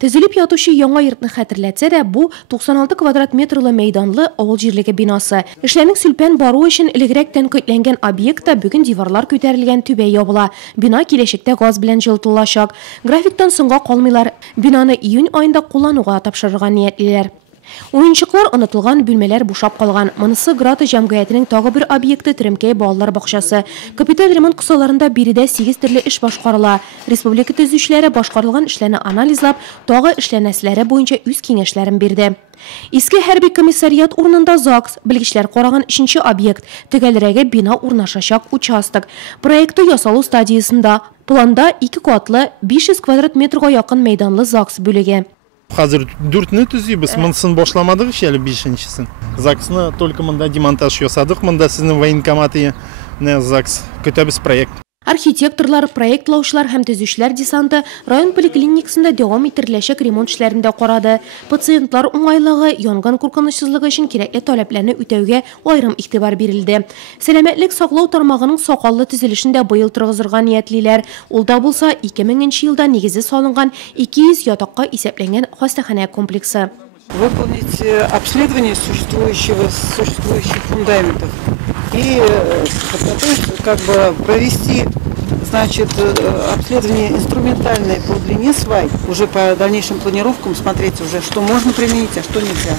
Төзелеп ятучы яңа йортны хәтерләтсә дә, бу 96 квадрат метрлы мәйданлы авыл җирлеге бинасы. Эшләрнең сүлпән бару өчен элегрәк тәнкыйтьләнгән объектта бүген диварлар күтәрелгән, түбә ябыла. Бина киләчәктә газ белән җылытылачак. Графиктан соңга калмыйлар. Бинаны июнь айында куллануга тапшырырга ниятлиләр. Уенчыклар онытылган, бүлмәләр бушап калган. Монысы Грата җәмгыятенең тагы бер объекты Теремкәй балалар бакчасы. Капиталь ремонт кысаларында биредә 8 төрле эш башкарыла. Республика төзүчеләре башкарылган эшләрне анализлап, тагы эшләнәсләре буенча үз киңәшләрен бирде. Иске хәрби комиссариат урынында ЗАГС, белгечләр караган 3нче объект, төгәлрәге бина урнашачак участок. Проекты ясалу стадиясында. Планда 2 катлы 500 квадрат метрга якын мәйданлы ЗАГС бүлеге. Хәзер 4-не төзибез, монысын башламадык әле 5-нчесен. ЗАГСны только монда демонтаж ясадык, монда сезнең военкоматы ЗАГС көтәбез проект. Архитекторлар, проектлаучылар һәм төзүчеләр десанты район поликлиникасында дәвам иттереләчәк ремонт эшләрендә карады. Пациентлар уңайлыгы, янгын куркынычсызлыгы өчен кирәкле таләпләрне үтәүгә аерым игътибар бирелде. Сәламәтлек саклау тармагының сакаллы төзелешендә быел торгызырга ниятлиләр. Ул да булса 2000 елда нигезе салынган 200 ятакка исәпләнгән хастаханә комплексы. Выполнить обследование существующих фундаментов и подготовить, провести, значит, обследование инструментальное по длине свай, уже по дальнейшим планировкам смотреть уже, что можно применить, а что нельзя,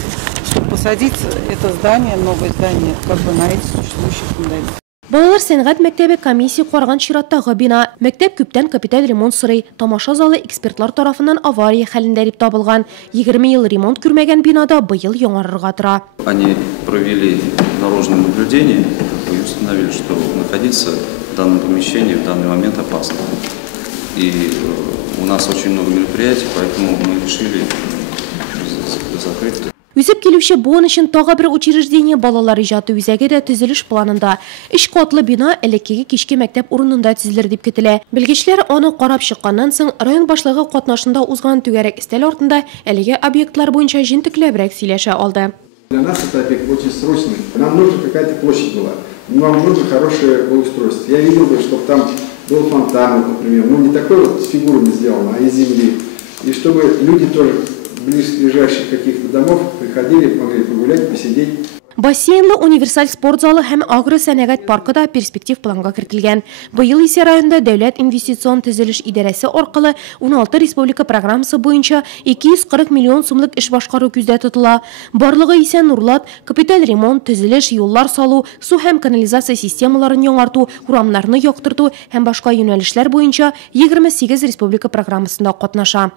чтобы посадить это здание, новое здание, на эти существующие фундаменты. Балалар сәнгать мәктәбе комиссия караган чираттагы бина. Мәктәп күптән капиталь ремонт сорый. Тамаша залы экспертлар тарафыннан авария хәлендә дип табылган. 20 ел ремонт күрмәгән бинада быел яңарырга тора. Они провели наружное наблюдение и установили, что находиться в данном помещении в данный момент опасно. И у нас очень много мероприятий, поэтому мы решили закрыть. Үсеп килүче буын өчен тагы бер учреждение балалар иҗаты үзәге дә төзелеш планында. 3 катлы бина элеккеге кичке мәктәп урынында төзелер дип көтелә. Белгечләр аны карап чыкканнан соң район башлыгы катнашында узган түгәрәк стель артында әлеге объектлар буенча җентекләбрәк сөйләшә алды. Для нас это объект очень срочный. Нам нужна какая-то площадь была. Нам нужно хорошее благоустройство. Я видел бы, чтобы там был фонтан, например. Ну, не такой вот с фигурами сделано, а из земли. И чтобы люди тоже ближайших каких-то домов приходили, могли погулять, посидеть. Бассейнлы универсаль спорт залы һәм агро-сәнәгать паркы да перспектив планга кертелгән. Быел исә районда дәүләт инвестицион төзелеш идарәсе аркылы 16 республика программасы буенча 240 миллион сумлык эш башкару күздә тотыла. Барлыгы исә Нурлат, капиталь ремонт, төзелеш, юллар салу, су һәм канализация системаларын яңарту, урамнарны яктырту һәм башка юнәлешләр буенча 28 республика программасында катнаша.